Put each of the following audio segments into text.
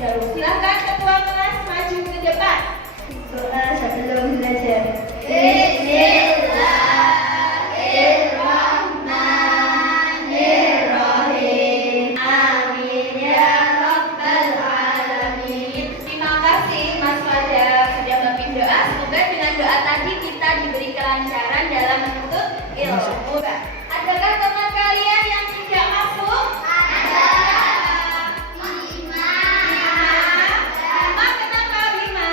Ya, silakan ketua kelas maju ke depan. Doa sebelum belajar. Bismillahirrahmanirrahim. Amin ya rabbal alamin. Terima kasih Mas Fajar sudah memimpin doa. Semoga dengan doa tadi kita diberi kelancaran dalam menuntut ilmu. Adakah teman kalian yang tidak masuk? Ada. Bima. Kenapa Bima?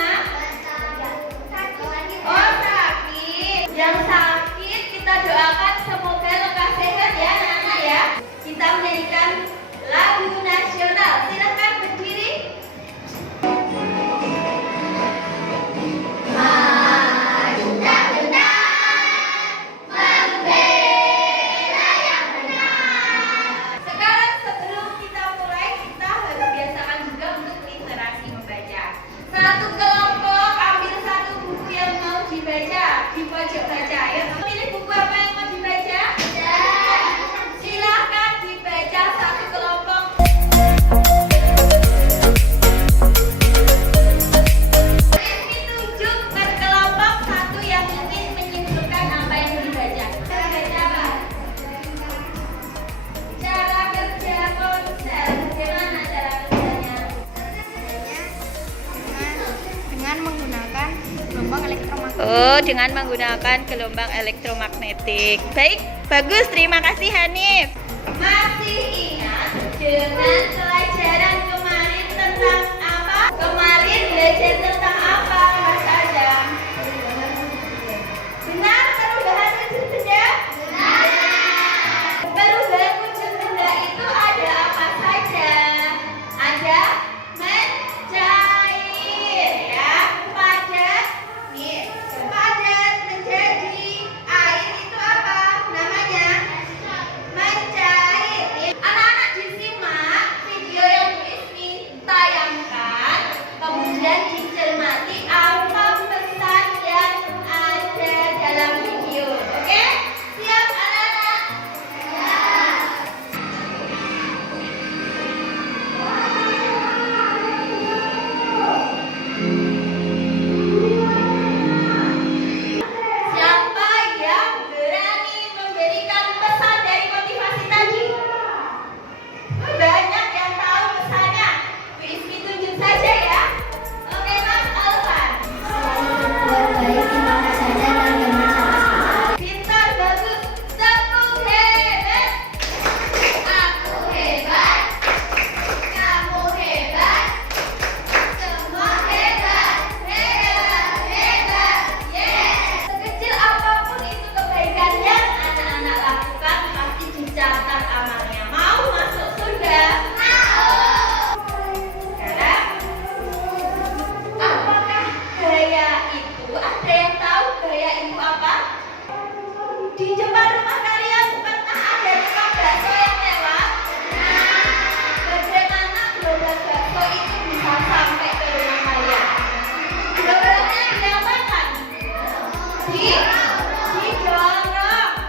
Oh, sakit. Yang sakit kita doakan semoga lekas sehat ya anak-anak ya. Kita menyanyikan lagu nasional. Silakan berdiri. Sekarang sebelum kita mulai, kita harus biasakan juga untuk literasi membaca. Satu kelompok ambil satu buku yang mau dibaca di pojok baca. Ya, pilih buku apa yang mau dibaca? Silahkan dibaca satu kelompok. Ini tunjuk per kelompok satu yang ingin menyimpulkan apa yang dibaca. Cara baca apa? Cara kerja ponsel. Bagaimana cara kerjanya? Dengan menggunakan gelombang elektromagnetik. Oh, dengan menggunakan gelombang elektromagnetik. Baik, bagus. Terima kasih Hanif. Masih ingat dengan pelajaran kemarin tentang apa? Kemarin belajar tentang apa, Mas Adam? Benar, perubahan wujud benda? Benar. Perubahan wujud benda itu ada apa saja? Ada mencair, ya, padat, nih, padat menjadi air itu apa? Namanya mencair. Anak-anak disimak video yang Bu Ismi tayangkan, kemudian dicermati apa pesan yang ada dalam video. Oke? Siap anak-anak? Siapa yang berani memberikan pesan dari motivasi tadi? Banyak yang tahu pesannya. Bu Ismi tunjuk saja ya. Oke, Mas Alvan. Buat baik di mana saja dan dengan cara Pintar, bagus. Tepuk hebat. Aku hebat. Kamu hebat. Semua hebat. Hebat, hebat. Yes. Sekecil apapun itu kebaikan yang anak-anak lakukan pasti dicatat amalnya. Mau masuk surga? Mau. Sekarang, apakah gaya itu? Ada yang tahu gaya itu apa? Di depan rumah kalian pernah ada tukang bakso yang lewat? Bagaimana gerobak bakso itu bisa sampai ke rumah kalian? Gerobaknya diapakan? Didorong,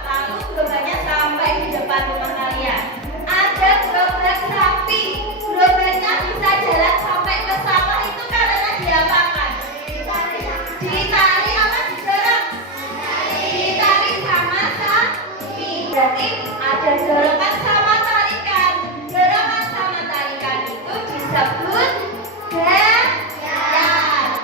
lalu gerobaknya sampai di depan rumah kalian. Ada gerobak sapi, gerobaknya bisa jalan sampai ke sawah itu karena diapakan? Ditarik apa didorong? Ditarik sama sapi. Berarti ada dorongan sama tarikan. Dorongan sama tarikan itu disebut gaya.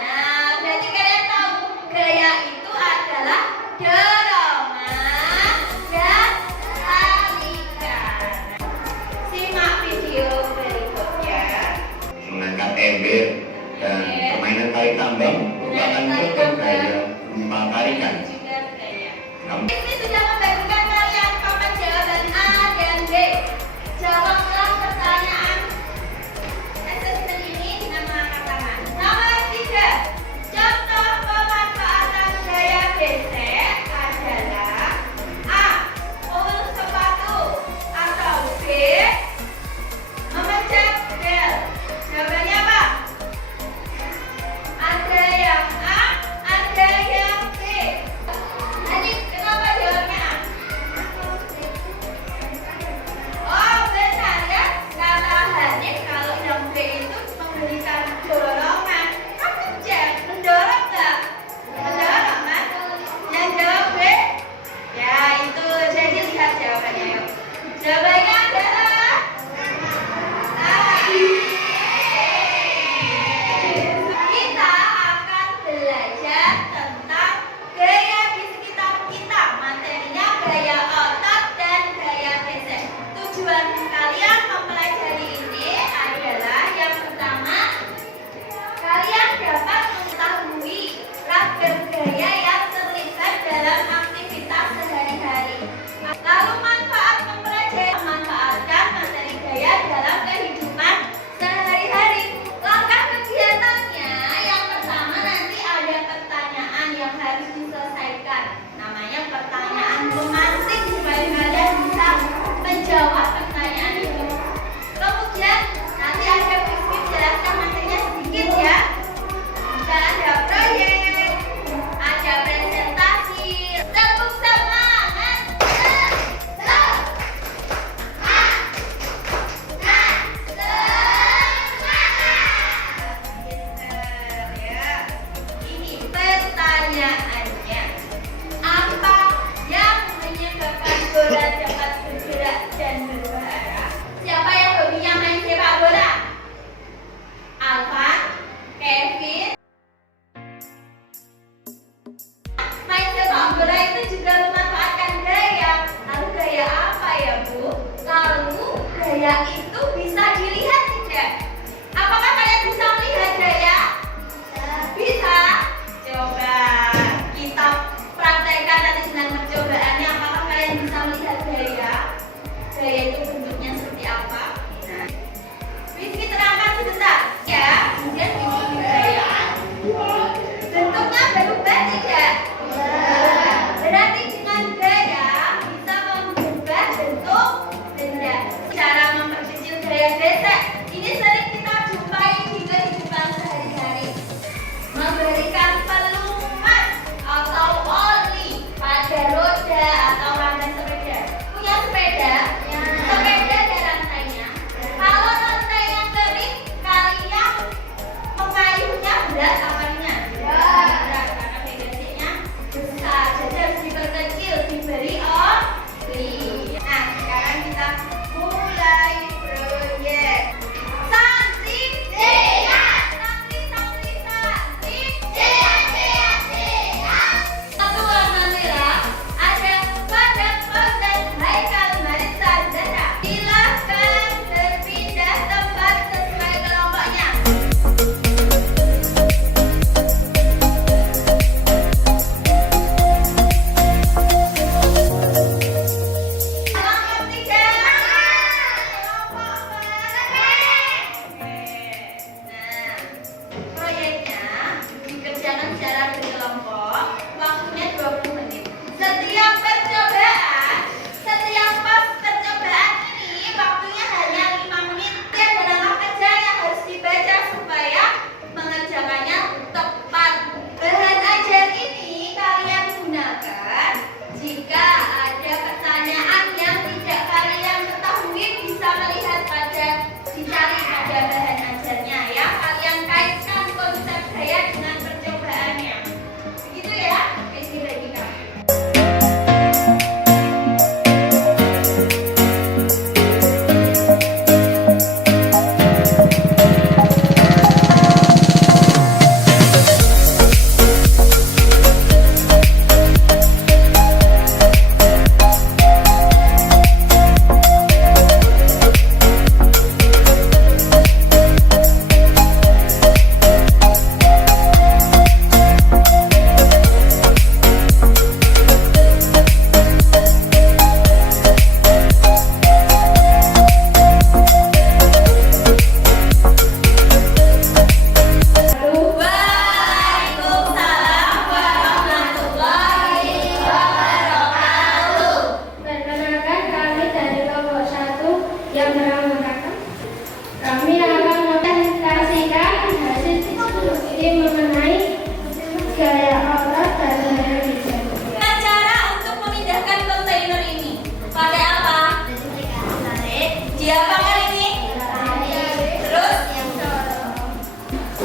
Nah, berarti kalian tahu gaya itu adalah dorongan dan tarikan. Simak video berikutnya. Mengangkat ember dan permainan tarik tambang merupakan bentuk gaya berupa tarikan. Juga gaya. Namun, Ini sudah membagikan kalian papan jawaban A dan B. Jawablah pertanyaan assessment ini dengan mengangkat tangan. Nomor 3. Contoh pemanfaatan gaya besek adalah A. Mengulur sepatu, atau B. Memencet bel. Jawabannya apa? Ada yang A, ada yang B. Kenapa jawabnya A?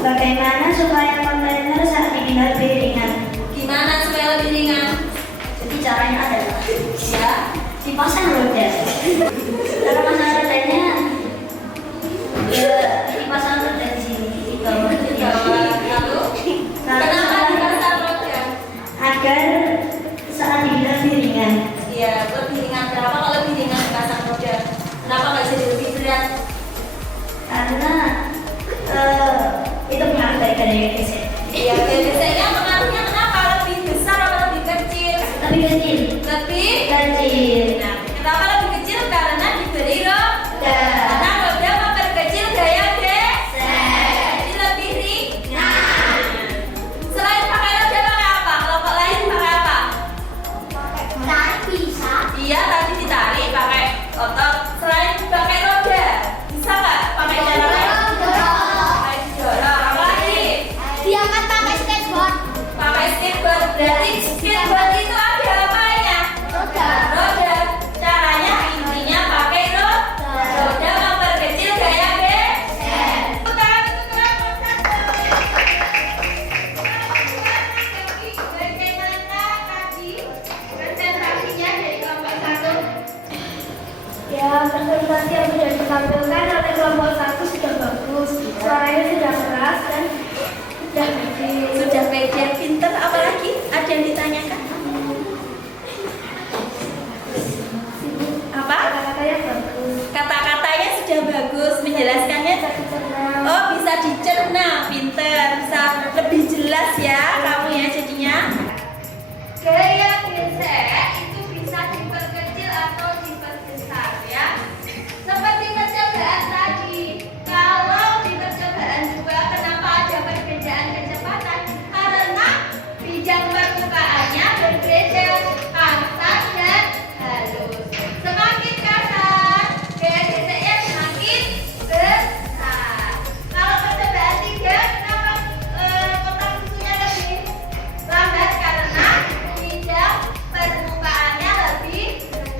Bagaimana supaya kontainer saat dipindah lebih ringan? Gimana supaya lebih ringan? Jadi caranya adalah ya dipasang roda. Cara pasang rodanya ya dipasang roda di sini di bawah. Lalu, kenapa dipasang roda? Agar saat dipindah lebih ringan. Iya, lebih ringan. Kenapa kalau lebih ringan dipasang roda? Kenapa nggak jadi lebih berat? Karena itu pengaruh dari gaya gesek. Iya, biasanya pengaruhnya kenapa? Lebih besar atau lebih kecil? Lebih kecil. Lebih Kecil. Nah, kenapa lebih kecil? Karena diberi roda. Karena roda memperkecil gaya gesek. Jadi lebih ringan. Selain pakai roda pakai apa? Kelompok lain pakai apa? Tak bisa. Iya, tadi ditarik pakai otot. Selain pakai roda, bisa nggak pakai cara lain? Pakai didorong. Apa lagi? Diangkat pakai skateboard. Pakai skateboard. Berarti skateboard itu ada apanya? Roda. Caranya intinya pakai roda. Roda memperkecil gaya gesek. Putaran satu. Bagaimana tadi presentasinya dari kelompok satu? Ya, presentasi yang sudah ditampilkan oleh kelompok 1 sudah bagus. Suaranya sudah keras dan sudah kecil. Sudah pede, pinter, apalagi ada yang ditanyakan? Apa? Kata-katanya bagus. Kata-katanya sudah bagus, menjelaskannya oh bisa dicerna, pinter, bisa lebih jelas ya kamu ya jadinya. Gaya gesek itu bisa diperkecil atau diperbesar ya. Seperti percobaan tadi, kalau di percobaan 2 kenapa ada perbedaan kecepatan? Karena bidang permukaannya berbeda, kasar dan halus. Semakin kasar, gaya geseknya semakin besar. Kalau percobaan 3, kenapa kotak susunya lebih lambat? Karena bidang permukaannya lebih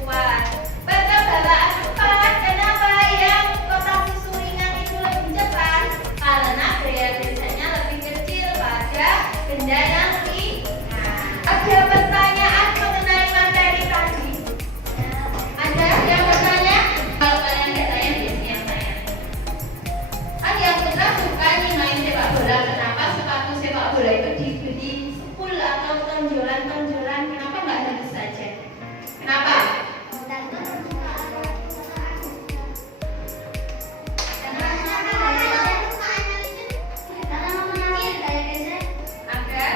luas. Percobaan 4, kenapa yang kotak susu ringan itu lebih cepat? Karena gaya geseknya lebih kecil pada benda yang ringan. Ada pertanyaan mengenai materi tadi? Ada yang bertanya? Kalau kalian nggak tanya, biasanya yang tanya. Yang benar bukan main sepak bola. Kenapa sepatu sepak bola itu diberi spool atau tonjolan-tonjolan? Kenapa nggak halus saja? Kenapa? Agar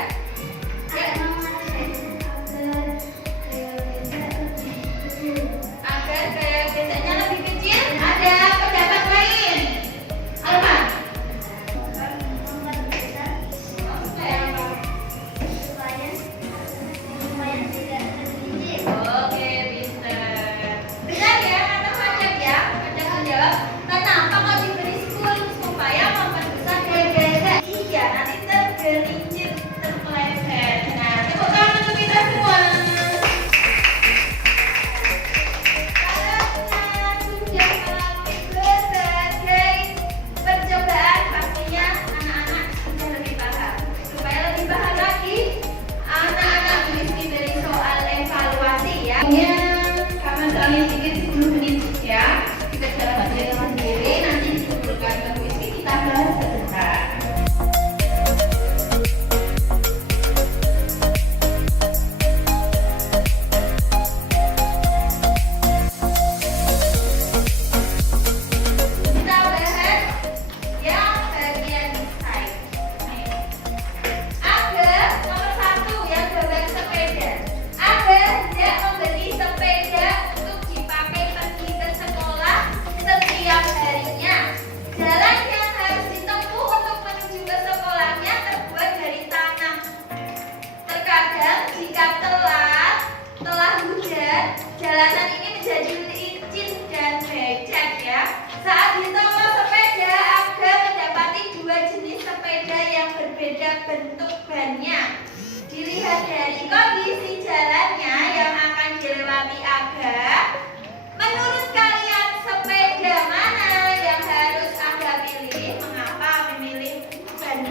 agar gaya geseknya lebih kecil. Ada pendapat lain? Alma? Oke, pinter. Benar ya, kata Macam ya. Macam menjawab, kenapa kok diberi spool? Supaya memperbesar gaya gesek. Iya, nanti tergelincir, terpeleset. Nah, tepuk tangan untuk kita semua. Karena sudah melalui berbagai percobaan, pastinya anak-anak sudah lebih paham. Supaya lebih paham lagi, anak-anak diberi soal evaluasi ya. Karena soalnya sedikit 10 menit ya. Kita dapat belajar sendiri, nanti dikumpulkan ke kuis kita bahas sebentar. Kita bahas yang bagian desain. Agar nomor 1 yang bagian sepeda. Agar tidak membeli sepeda untuk dipakai pergi ke sekolah setiap harinya. Jalan yang harus ditempuh untuk menuju ke sekolahnya terbuat dari tanah. Terkadang jika telah hujan, jalanan ini menjadi licin dan becek ya. Saat di toko sepeda, Aga mendapati 2 jenis sepeda yang berbeda bentuk bannya. Dilihat dari kondisi jalannya yang akan dilewati Aga, menurut kalian sepeda mana yang harus Aga pilih? Mengapa memilih ban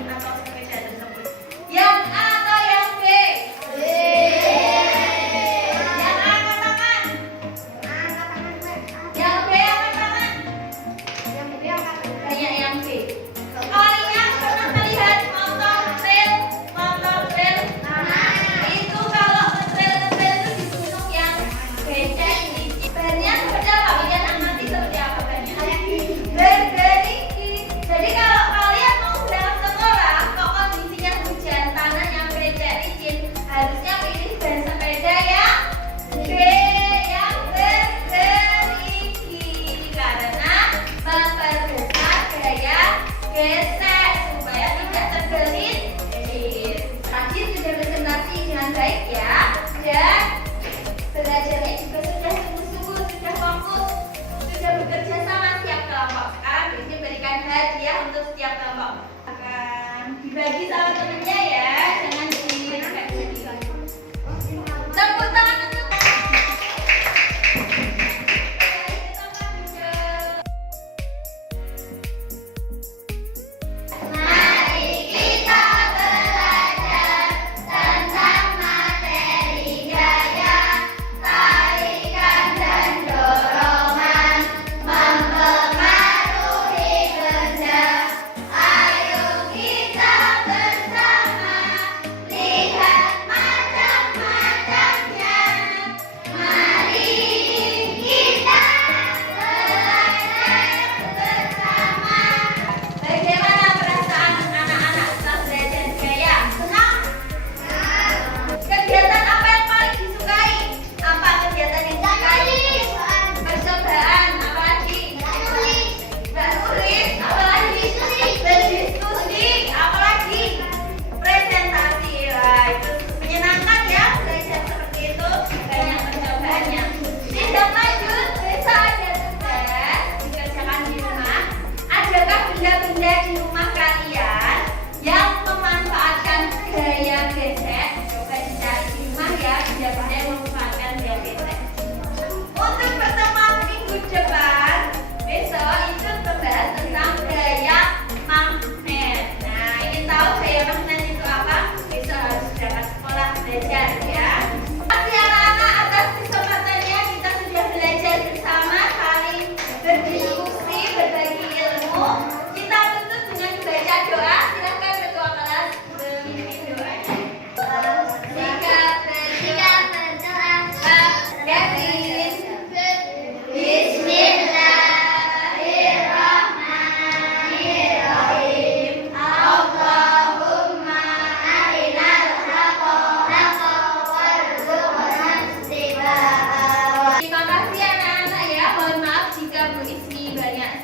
Bu Ismi banyak